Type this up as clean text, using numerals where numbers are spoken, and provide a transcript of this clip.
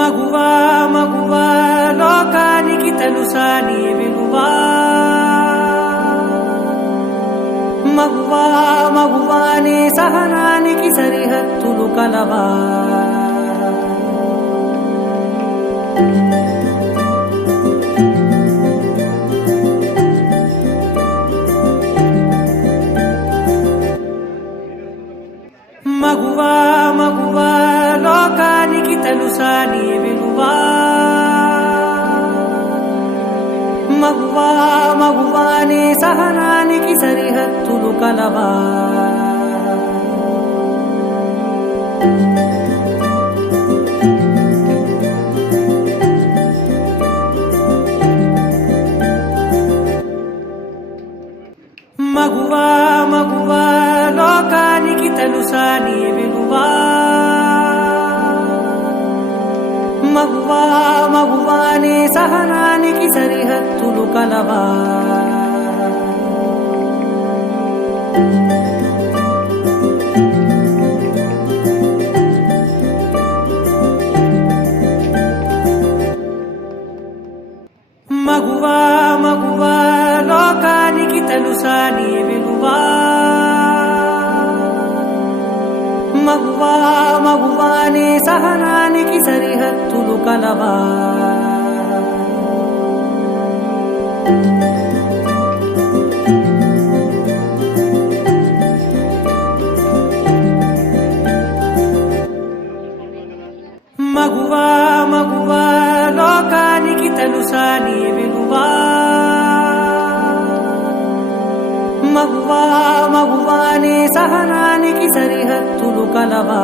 మగువా మగువా లోకానికి తెలుసా నీ విలువా మగువా మగువా నీ సహనానికి సరిహద్దులు కలవా మగువా మగువా లోకానికి తెలుసా నీ విలువా మగువా మగువా నీ సహనానికి సరిహద్దులు కలవా మగువా మగువా లోకానికి తెలుసా నీ విలువా మగువా మగువా నీ సహనానికి సరిహద్దులు కలవా మగువా మగువా లోకానికి తెలుసా నీ విలువా మగువా మగువా నీ సహనానికి సరిహద్దులు కలవా మగువా మగువా లోకానికి తెలుసా నీ విలువా మగువా మగువా నీ సహనానికి సరిహద్దులు కలవా